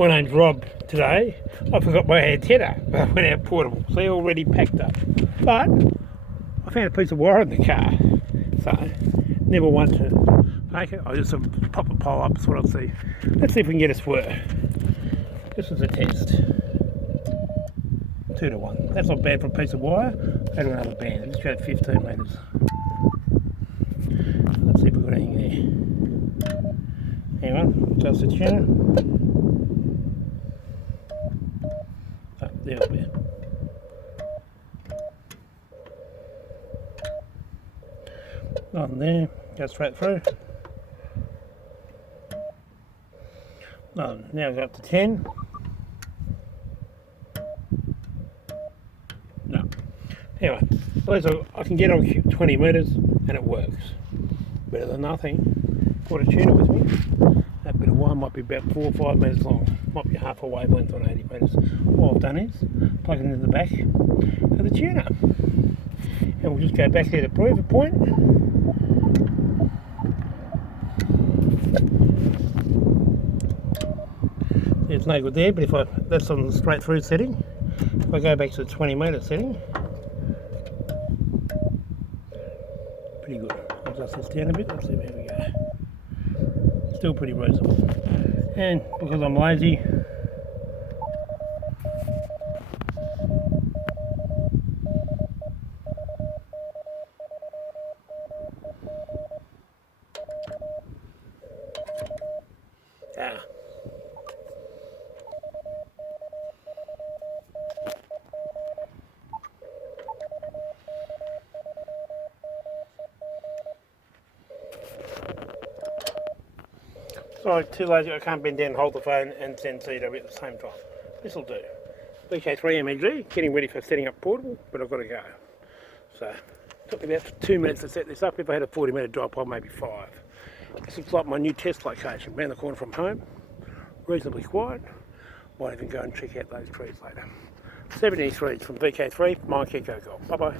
My name's Rob. Today I forgot my antenna. I went out portable, so they're already packed up. But I found a piece of wire in the car, so never want to make it. I just sort of pop a pole up, so I'll see. Let's see if we can get a square. This was a test. 2 to 1. That's not bad for a piece of wire. Go to another band. Let's go 15 metres. Let's see if we've got anything there. Hang on, adjust the tuner. Oh, there'll be it. Nothing there. Go straight through. Nothing. Now go up to 10. No. Anyway, at least I can get on 20 metres and it works. Better than nothing. Got a tuner with me. That bit of wire might be about 4 or 5 metres long. Might be half a wavelength on 80 metres. What I've done is plug it into the back of the tuner. And we'll just go back there to prove a point. It's no good there, but that's on the straight through setting. If I go back to the 20 metre setting, pretty good. I'll adjust this down a bit. Let's see where we go. Still pretty reasonable. And because I'm lazy, sorry, too lazy, I can't bend down and hold the phone and send CW at the same time. This'll do. vk3meg, getting ready for setting up portable, but I've got to go. So, it took me about 2 minutes to set this up. If I had a 40-minute drive, probably maybe 5. This looks like my new test location, around the corner from home. Reasonably quiet. Might even go and check out those trees later. 73 from vk3, my Kiko Golf. Bye bye.